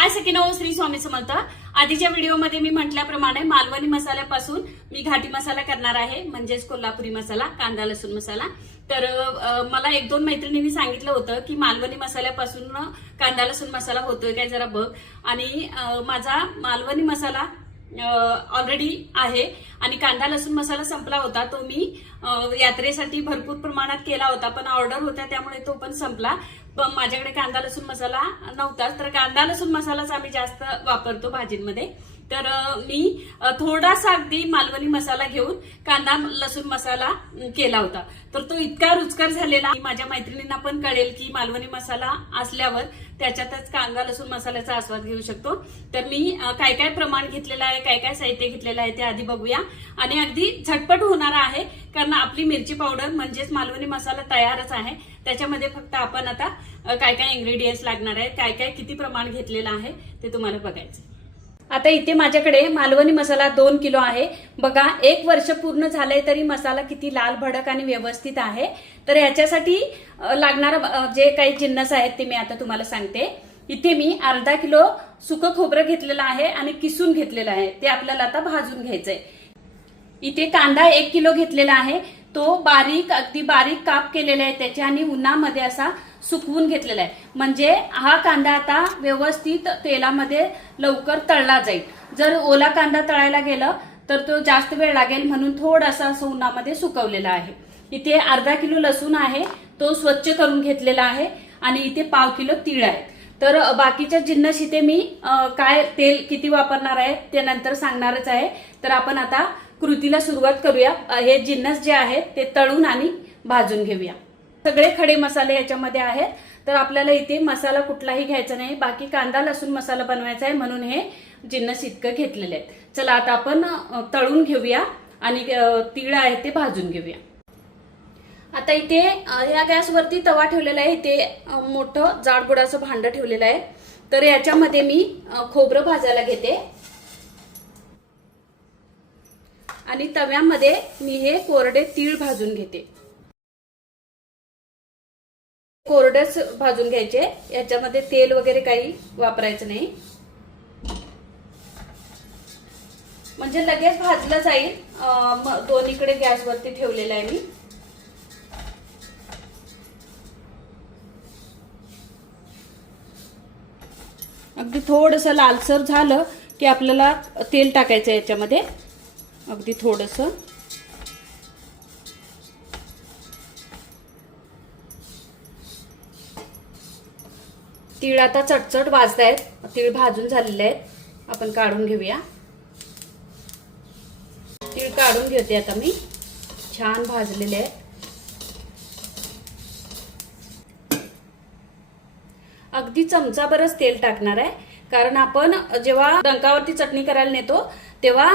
हाय सकिनो श्री स्वामी समर्थ. आधीच्या व्हिडिओमध्ये मी म्हटल्याप्रमाणे मालवणी मसाल्यापासून मी घाटी मसाला करणार आहे म्हणजेच कोल्हापुरी मसाला कांदा लसूण मसाला. तर मला एक दोन मैत्रिणींनी सांगितलं होतं की मालवणी मसाल्यापासून कांदा लसूण मसाला होतोय काय जरा बघ. आणि माझा मालवणी मसाला ऑलरेडी आहे. आणि कांदा लसूण मसाला संपला होता तो मी यात्रेसाठी भरपूर प्रमाणात केला होता पण ऑर्डर होत्या त्यामुळे तो पण संपला. पण माझ्याकडे कांदा लसूण मसाला नव्हताच तर कांदा लसूण मसालाच आम्ही जास्त वापरतो भाजींमध्ये. तर मी थोडासा अगदी मालवणी मसाला घेऊन कांदा लसूण मसाला केला होता. तर तो इतका रुचकर झालेला माझ्या मैत्रिणींना पण कळेल की मालवणी मसाला असल्यावर त्याच्यातच कांदा लसूण मसाल्याचा आस्वाद घेऊ शकतो. तर मी काय काय प्रमाण घेतलेलं आहे काय काय साहित्य घेतलेलं आहे ते आधी बघूया. आणि अगदी झटपट होणार आहे कारण आपली मिरची पावडर म्हणजेच मालवणी मसाला तयारच आहे. त्याच्यामध्ये फक्त आपण आता काय काय इन्ग्रेडियंट्स लागणार आहेत काय काय किती प्रमाण घेतलेलं आहे ते तुम्हाला बघायचं आता इथे माझ्याकडे मालवणी मसाला दोन किलो आहे. बघा एक वर्ष पूर्ण झालंय तरी मसाला किती लाल भडक आणि व्यवस्थित आहे. तर ह्याच्यासाठी लागणारं जे काही जिन्नस आहेत ते मी आता तुम्हाला सांगते. इथे मी अर्धा किलो सुकं खोबरं घेतलेलं आहे आणि किसून घेतलेलं आहे. ते आपल्याला आता भाजून घ्यायचंय. इथे कांदा एक किलो घेतलेला आहे. तो बारीक अगदी बारीक काप केलेला आहे त्याच्या आणि उन्हामध्ये असा सुकवून घेतलेला आहे. म्हणजे हा कांदा आता व्यवस्थित तेलामध्ये लवकर तळला जाईल. जर ओला कांदा तळायला गेलं तर तो जास्त वेळ लागेल म्हणून थोडासा असं उन्हामध्ये सुकवलेला आहे. इथे अर्धा किलो लसूण आहे तो स्वच्छ करून घेतलेला आहे आणि इथे पाव किलो तीळ आहे. तर बाकीच्या जिन्नस इथे मी काय तेल किती वापरणार आहे ते नंतर सांगणारच आहे. तर आपण आता कृतीला सुरुवात करूया. हे जिन्नस जे आहेत ते तळून आणि भाजून घेऊया. सगळे खडे मसाले याच्यामध्ये आहेत. तर आपल्याला इथे मसाला कुठलाही घ्यायचा नाही. बाकी कांदा लसूण मसाला बनवायचा आहे म्हणून हे जिन्नस इतकं घेतलेले आहेत. चला आता आपण तळून घेऊया आणि तिळ तीळ ते भाजून घेऊया. आता इथे या गॅसवरती तवा ठेवलेला आहे. इथे मोठं जाडबुडाचं भांडं ठेवलेलं आहे. तर याच्यामध्ये मी खोबरं भाजायला घेते. आणि तव्यामध्ये मी हे कोरडे तीळ भाजून घेते. कोरडेच भाजून घ्यायचे. याच्यामध्ये तेल वगैरे काही वापरायचं नाही. म्हणजे लगेच भाजलं जाईल. दोन्हीकडे गॅसवरती ठेवलेलं आहे मी. अगदी थोडंसं लालसर झालं की आपल्याला तेल टाकायचं याच्यामध्ये. अगदी थोडंसं. तीळ आता चटचट भाजतायत तीळ भाजून झालेले आहेत. आपण काढून घेऊया. तीळ काढून घेते आता मी. छान भाजलेले आहेत. अगदी चमचाभरच तेल टाकणार आहे. कारण आपण जेव्हा डंकावरती चटणी करायला नेतो तेव्हा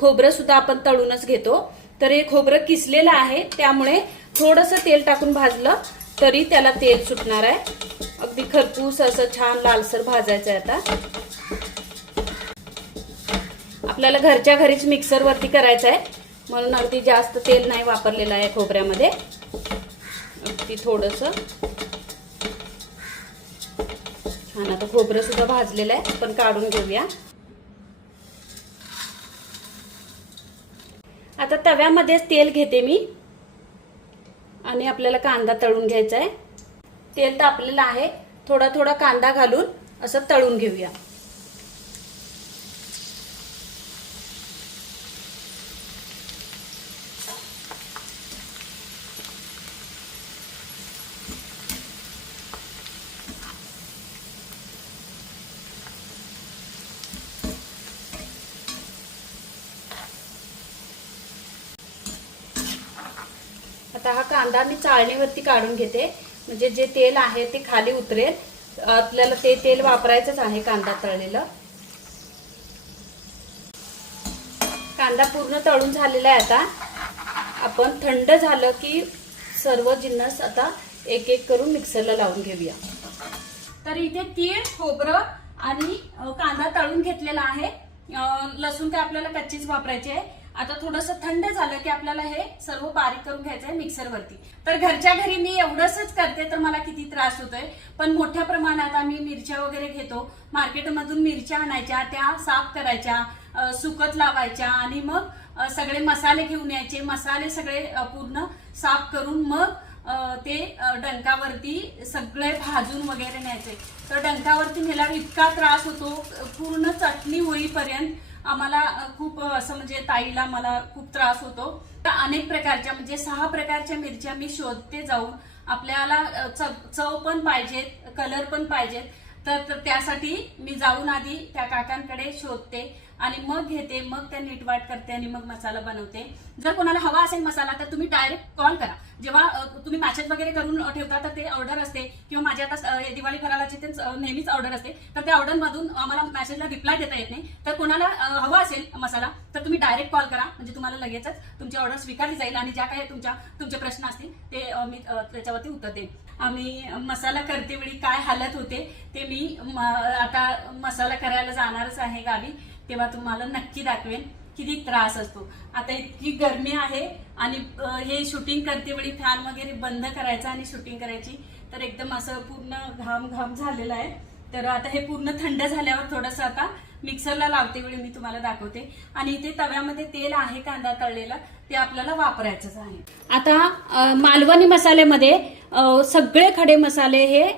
खोबरं सुद्धा आपण तळूनच घेतो. तर हे खोबरं किसलेलं आहे त्यामुळे थोडंसं तेल टाकून भाजलं तरी त्याला तेल सुटणार आहे. अगदी खरपूस असं छान लालसर भाजायचं आहे आता. आपल्याला घरच्या घरीच मिक्सरवरती करायचं आहे. म्हणून अगदी जास्त तेल नाही वापरलेलं आहे खोबऱ्यामध्ये. अगदी थोडंसं. छान आता खोबरं सुद्धा भाजलेलं आहे पण काढून घेऊया. आता तव्यामध्येच तेल घेते मी. आणि आपल्याला कांदा तळून घ्यायचा आहे. तेल तापलेलं आहे. थोडा थोडा कांदा घालून असं तळून घेऊया. आता हा कांदा मी चाळणीवरती काढून घेते. म्हणजे जे तेल आहे ते खाली उतरेल. आपल्याला ते तेल वापरायचंच आहे कांदा तळलेलं. कांदा पूर्ण तळून झालेला आहे आता. आपण थंड झालं की सर्व जिन्नस आता एक एक करून मिक्सरला लावून घेऊया. तर इथे तीळ खोबरं आणि कांदा तळून घेतलेला आहे. लसूण काय आपल्याला कच्चीच वापरायची आहे. आता थोडंसं थंड झालं की आपल्याला हे सर्व बारीक करून घ्यायचं आहे मिक्सरवरती. तर घरच्या घरी मी एवढंच करते तर मला किती त्रास होतोय. पण मोठ्या प्रमाणात आम्ही मिरच्या वगैरे घेतो. मार्केटमधून मिरच्या आणायच्या त्या साफ करायच्या सुकत लावायच्या आणि मग सगळे मसाले घेऊन यायचे. मसाले सगळे पूर्ण साफ करून मग ते डंकावरती सगळे भाजून वगैरे न्यायचे. तर डंकावरती नेल्यावर इतका त्रास होतो पूर्ण चटणी होईपर्यंत आम्हाला खूप असं म्हणजे ताईला मला खूप त्रास होतो. तर अनेक प्रकारच्या म्हणजे सहा प्रकारच्या मिरच्या मी शोधते जाऊन. आपल्याला चव पण पाहिजेत कलर पण पाहिजेत तर त्यासाठी मी जाऊन आधी त्या काकांकडे शोधते. आणि मग घेते मग त्या नीटवाट करते आणि मग मसाला बनवते. जर कोणाला हवा असेल मसाला तर तुम्ही डायरेक्ट कॉल करा. जेव्हा तुम्ही मॅसेज वगैरे करून ठेवता तर ते ऑर्डर असते. किंवा माझ्या आता दिवाळी फराळाची ते नेहमीच ऑर्डर असते. तर त्या ऑर्डर मधून आम्हाला मॅसेजला रिप्लाय देता येत नाही. तर कोणाला हवा असेल मसाला तर तुम्ही डायरेक्ट कॉल करा. म्हणजे तुम्हाला लगेचच तुमची ऑर्डर स्वीकारली जाईल आणि ज्या काही तुमच्या तुमचे प्रश्न असतील ते मी त्याच्यावरती उत्तर देईन. आम्ही मसाला करते वेळी काय हालत होते ते मी आता मसाला करायला जाणारच आहे गावी. तेव्हा तुम्हाला नक्की दाखवेन किती त्रास असतो. आता इतकी गरमी आहे आणि हे शूटिंग करते वेळी फॅन वगैरे बंद करायचा आणि शूटिंग करायची तर एकदम असं पूर्ण घाम घाम झालेलं आहे. तर आता हे पूर्ण थंड झाल्यावर थोडंसं आता मिक्सरला लावते वेळी मी तुम्हाला दाखवते. आणि इथे तव्यामध्ये तेल आहे कांदा तळलेला ते आपल्याला वापरायचंच आहे. आता मालवणी मसाल्यामध्ये सगळे खडे मसाले हे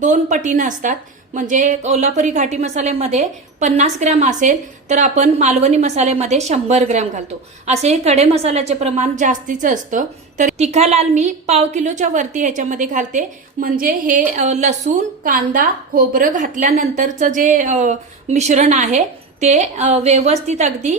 दोन पटीनं असतात. म्हणजे कोल्हापुरी घाटी मसाल्यामध्ये पन्नास ग्रॅम असेल तर आपण मालवणी मसाल्यामध्ये शंभर ग्रॅम घालतो. असे हे खडे मसाल्याचे प्रमाण जास्तीचं असतं. तर तिखा लाल मी पाव किलोच्या वरती ह्याच्यामध्ये घालते. म्हणजे हे लसूण कांदा खोबरं घातल्यानंतरचं जे मिश्रण आहे ते व्यवस्थित अगदी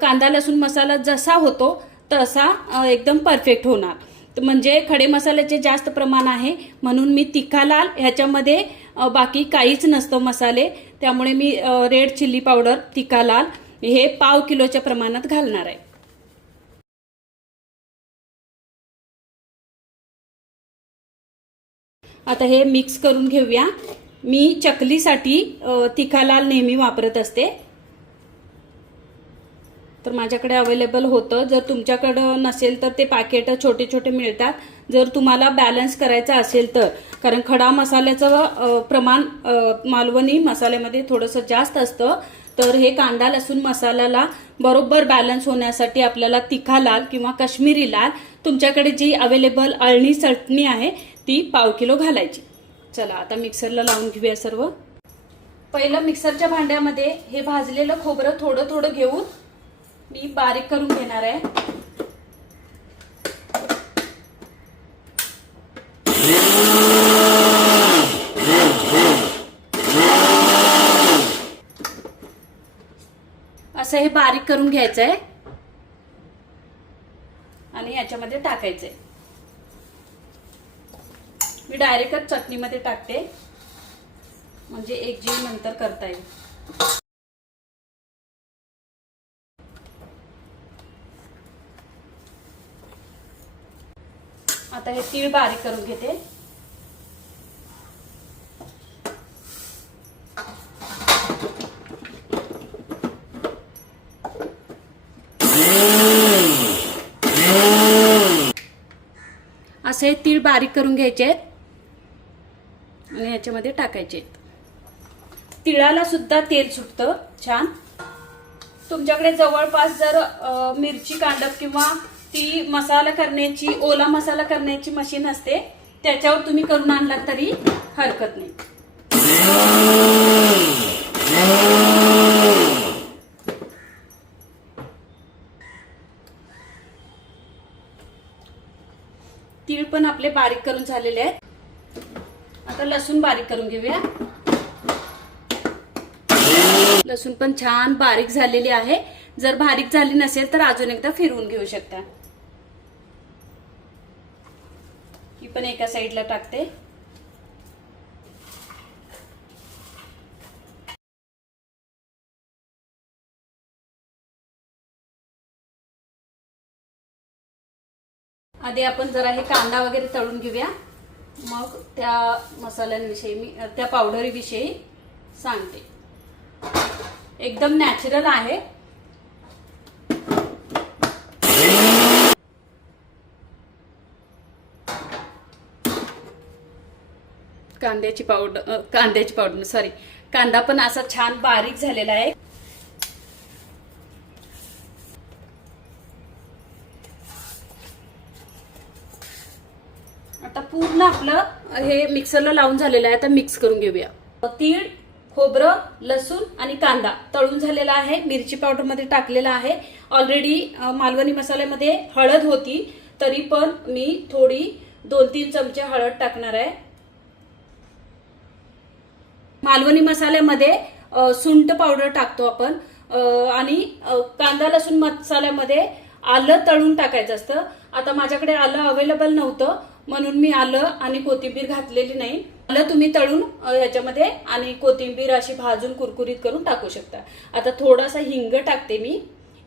कांदा लसूण मसाला जसा होतो तसा एकदम परफेक्ट होणार. तर म्हणजे खडे मसाल्याचे जास्त प्रमाण आहे. म्हणून मी तिखा लाल ह्याच्यामध्ये बाकी काहीच नसतं मसाले. त्यामुळे मी रेड चिल्ली पावडर तिखा लाल हे पाव किलोच्या प्रमाणात घालणार आहे. आता हे मिक्स करून घेऊया. मी चकलीसाठी तिखा लाल नेहमी वापरत असते. तर माझ्याकडे अवेलेबल होतं. जर तुमच्याकडं नसेल तर ते पाकेट छोटे छोटे मिळतात. जर तुम्हाला बॅलन्स करायचा असेल तर. कारण खडा मसाल्याचं प्रमाण मालवणी मसाल्यामध्ये थोडंसं जास्त असतं. तर हे कांदा लसूण मसाल्याला बरोबर बॅलन्स होण्यासाठी आपल्याला तिखा लाल किंवा काश्मीरी लाल तुमच्याकडे जी अवेलेबल अळणी चटणी आहे ती पाव किलो घालायची. चला आता मिक्सरला लावून घेऊया सर्व. पहिलं मिक्सरच्या भांड्यामध्ये हे भाजलेलं खोबरं थोडं थोडं घेऊन मी बारीक करून घेणार आहे. असं हे बारीक करून घ्यायचं आहे आणि याच्यामध्ये टाकायचंय. मी डायरेक्टच चटणीमध्ये टाकते. म्हणजे एक जीव नंतर करता येईल. आता हे तीळ बारीक करून घेते. असे तीळ बारीक करून घ्यायचे आहेत. आणि याच्यामध्ये टाकायचे आहेत. तिळाला सुद्धा तेल सुटतं. छान. तुमच्याकडे जवळपास जर मिरची कांडप किंवा ती मसाला करण्याची ओला मसाला करण्याची मशीन असते त्याच्यावर तुम्ही करून आणलात तरी हरकत नाही. तीळ पण आपले बारीक करून झालेले आहेत. आता लसूण बारीक करून घेऊया. लसूण पण छान बारीक झालेली आहे. जर बारीक झाली नसेल तर अजून एकदा फिरवून घेऊ शकता. ही पण एका साईडला टाकते. मध्ये आपण जरा हे कांदा वगैरे तळून घेऊया. मग त्या मसाल्यांविषयी मी त्या पावडरीविषयी सांगते. एकदम नॅचरल आहे. कांद्याची पावडर कांद्याची पावडर सॉरी कांदा पण असा छान बारीक झालेला आहे. आपलं हे मिक्सरला लावून झालेलं आहे आता मिक्स करून घेऊया. तीळ खोबरं लसूण आणि कांदा तळून झालेला आहे. मिरची पावडरमध्ये टाकलेला आहे. ऑलरेडी मालवणी मसाल्यामध्ये हळद होती तरी पण मी थोडी दोन तीन चमचे हळद टाकणार आहे. मालवणी मसाल्यामध्ये सुंट सुंठ पावडर टाकतो आपण. आणि कांदा लसूण मसाल्यामध्ये आलं तळून टाकायचं असतं. आता माझ्याकडे आलं अवेलेबल नव्हतं. म्हणून मी आलं आणि कोथिंबीर घातलेली नाही. आलं तुम्ही तळून ह्याच्यामध्ये आणि कोथिंबीर अशी भाजून कुरकुरीत करून टाकू शकता. आता थोडासा हिंग टाकते मी.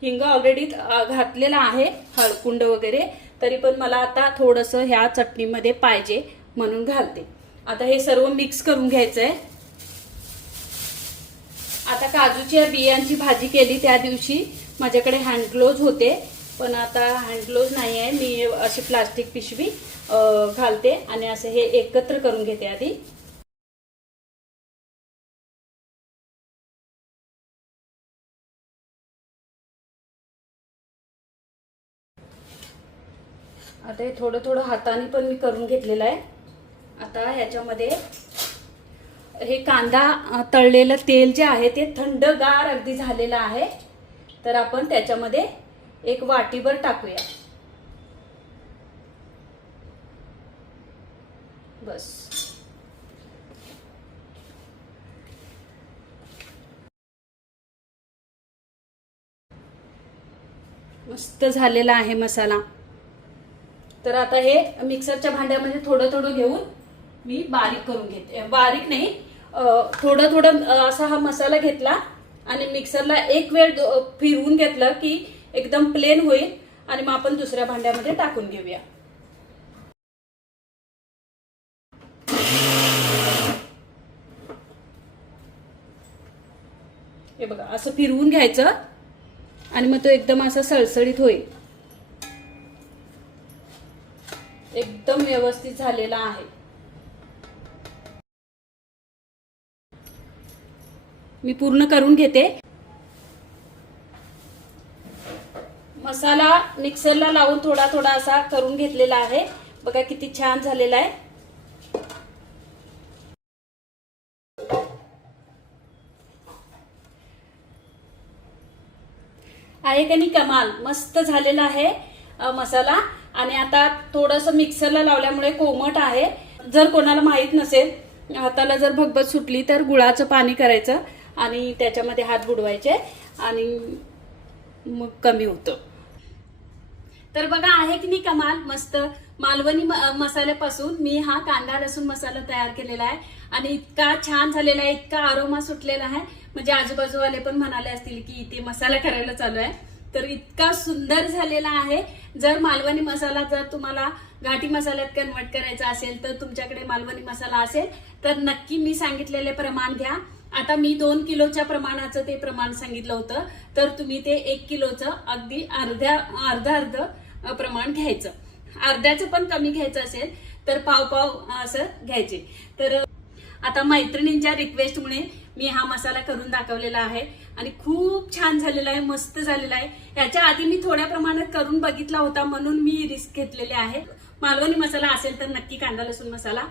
हिंग ऑलरेडी घातलेला आहे हळकुंड वगैरे. तरी पण मला आता थोडंसं ह्या चटणीमध्ये पाहिजे म्हणून घालते. आता हे सर्व मिक्स करून घ्यायचं आहे आता काजूच्या बियांची भाजी केली त्या दिवशी. माझ्याकडे हँड ग्लोव्ज होते. पण आता हँडग्लोज नाही आहे. मी अशी प्लास्टिक पिशवी घालते आणि असं हे एकत्र करून घेते आधी. आता हे थोडं थोडं हाताने पण मी करून घेतलेलं आहे. आता ह्याच्यामध्ये हे कांदा तळलेलं तेल जे आहे ते थंडगार अगदी झालेलं आहे. तर आपण त्याच्यामध्ये एक वाटीभर टाकूया. बस. मस्त झालेला आहे मसाला. तर आता हे मिक्सरच्या भांड्यामध्ये थोडं थोडं घेऊन मी बारीक करून घेते. बारीक नाही थोडं थोडं असा हा मसाला घेतला आणि मिक्सरला एक वेळ फिरवून घेतलं की एकदम प्लेन होईल आणि मग आपण दुसऱ्या भांड्यामध्ये टाकून घेऊया. हे बघा असं फिरवून घ्यायचं आणि मग तो एकदम असा सळसळीत होईल. एकदम व्यवस्थित झालेला आहे. मी पूर्ण करून घेते. मसाला मिक्सरला लावून थोडा थोडा असा करून घेतलेला आहे. बघा किती छान झालेला आहे. आहे का नाही कमाल? मस्त झालेला आहे मसाला. आणि आता थोडस मिक्सरला लावल्यामुळे कोमट आहे. जर कोणाला माहीत नसेल हाताला जर भगबत सुटली तर गुळाचं पाणी करायचं आणि त्याच्यामध्ये हात बुडवायचे आणि मग कमी होतं. तर बघा आहे की नाही कमाल? मस्त. मालवणी मसाल्यापासून मी हा कांदा लसूण मसाला तयार केलेला आहे. आणि इतका छान झालेला आहे इतका आरोमा सुटलेला आहे. म्हणजे आजूबाजूवाले पण म्हणाले असतील की इथे मसाला करायला चालू आहे. तर इतका सुंदर झालेला आहे. जर मालवणी मसाला जर तुम्हाला घाटी मसाल्यात कन्वर्ट करायचा असेल तर तुमच्याकडे मालवणी मसाला असेल तर नक्की मी सांगितलेले प्रमाण घ्या. आता मी दोन किलोच्या प्रमाणाचं ते प्रमाण सांगितलं होतं. तर तुम्ही ते एक किलोचं अगदी अर्ध्या अर्ध अर्ध प्रमाण घ्यायचं. अर्ध्याचं पण कमी घ्यायचं असेल तर पाव पाव असं घ्यायचे. तर आता मैत्रिणींच्या रिक्वेस्टमुळे मी हा मसाला करून दाखवलेला आहे आणि खूप छान झालेला आहे मस्त झालेला आहे. याच्या आधी मी थोड्या प्रमाणात करून बघितला होता म्हणून मी रिस्क घेतलेले आहे. मालवणी मसाला असेल तर नक्की कांदा लसूण मसाला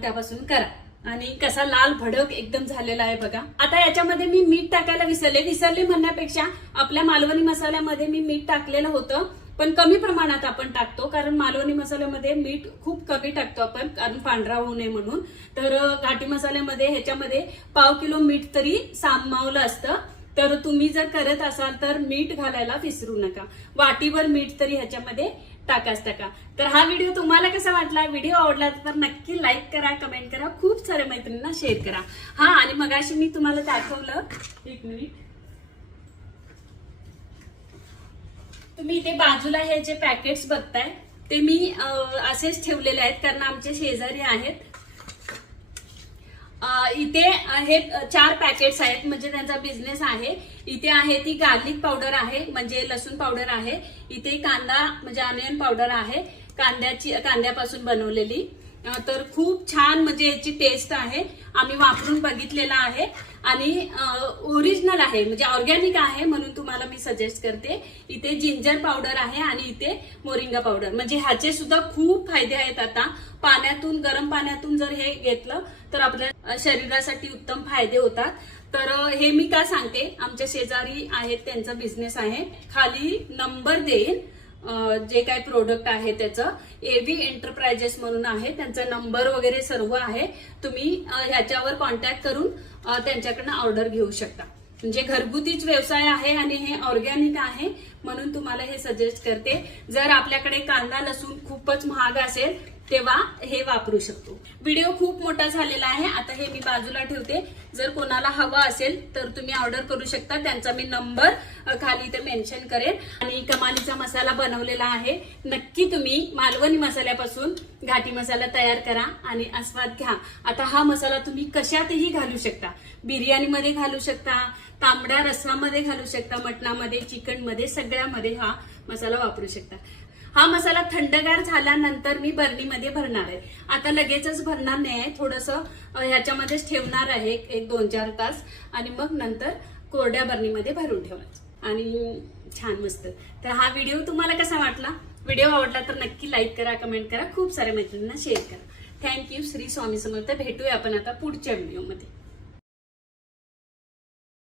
त्यापासून करा. आणि कसा लाल भडक एकदम झालेला आहे बघा. आता याच्यामध्ये मी मीठ टाकायला विसरले. विसरले म्हणण्यापेक्षा आपल्या मालवणी मसाल्यामध्ये मी मीठ टाकलेलं होतं. पण कमी प्रमाणात आपण टाकतो कारण मालवणी मसाल्यामध्ये मीठ खूप कमी टाकतो आपण कारण पांढरा होऊ नये म्हणून. तर घाटी मसाल्यामध्ये ह्याच्यामध्ये पाव किलो मीठ तरी सामावलं असतं. तर तुम्ही जर करत असाल तर मीठ घालायला विसरू नका. वाटीवर मीठ तरी ह्याच्यामध्ये टाकाच टाका. तर हा व्हिडिओ तुम्हाला कसा वाटला? व्हिडिओ आवडला तर नक्की लाईक करा कमेंट करा खूप साऱ्या मैत्रिणींना शेअर करा. हा आणि मगाशी मी तुम्हाला दाखवलं एक मिनिट. तुम्ही इथे बाजूला हे जे पॅकेट्स बघताय ते मी असेच ठेवलेले आहेत कारण आमचे शेजारी आहेत. इथे हे चार पॅकेट्स आहेत म्हणजे त्यांचा बिझनेस आहे. इथे आहे ती गार्लिक पावडर आहे म्हणजे लसूण पावडर आहे. इथे कांदा म्हणजे ऑनियन पावडर आहे कांद्याची कांद्यापासून बनवलेली. तर खूप छान म्हणजे याची टेस्ट आहे. आम्ही वापरून बघितलेला आहे. आणि ओरिजिनल आहे. म्हणजे ऑर्गॅनिक आहे म्हणून तुम्हाला मी सजेस्ट करते. इथे जिंजर पावडर आहे आणि इथे मोरिंगा पावडर म्हणजे ह्याचे सुद्धा खूप फायदे आहेत आता. पाण्यातून गरम पाण्यातून जर हे घेतलं तर आपल्या शरीरासाठी उत्तम फायदे होतात. तर हे मी का सांगते? आमच्या शेजारी आहेत त्यांचा बिझनेस आहे. खाली नंबर देईन जे काय प्रोडक्ट आहे त्याचं एव्ही एंटरप्राइजेस म्हणून आहे त्यांचा नंबर वगैरे सर्व आहे. तुम्ही ह्याच्यावर कॉन्टॅक्ट करून त्यांच्याकडनं ऑर्डर घेऊ शकता. म्हणजे घरगुतीच व्यवसाय आहे आणि हे ऑर्गॅनिक आहे म्हणून तुम्हाला हे सजेस्ट करते. जर आपल्याकडे कांदा लसूण खूपच महाग असेल तेव्हा हे वापरू शकतो. व्हिडिओ खूप मोठा झालेला आहे. आता हे मी बाजूला ठेवते. जर कोणाला हवा असेल तर तुम्ही ऑर्डर करू शकता. त्यांचा मी नंबर खाली इथे मेन्शन करेन. आणि कमालीचा मसाला बनवलेला आहे. नक्की तुम्ही मालवणी मसाल्यापासून घाटी मसाला तयार करा आणि आस्वाद घ्या. आता हा मसाला तुम्ही कशातही घालू शकता. बिर्याणीमध्ये घालू शकता तांबड्या रसामध्ये घालू शकता मटणामध्ये चिकनमध्ये सगळ्यामध्ये हा मसाला वापरू शकता. हा मसाला थंडगार झाल्यानंतर मी बर्नीमध्ये भरणार आहे. आता लगेचच भरणार नाही आहे. थोडस ह्याच्यामध्येच ठेवणार आहे. एक दोन चार तास. आणि मग नंतर कोरड्या बर्नीमध्ये भरून ठेवायचं. आणि छान मस्त. तर हा व्हिडिओ तुम्हाला कसा वाटला? व्हिडिओ आवडला तर नक्की लाईक करा कमेंट करा. खूप साऱ्या मैत्रिणींना शेअर करा. Thank you Shri Swami Samarth. भेटूया आपण आता पुढच्या व्हिडिओमध्ये.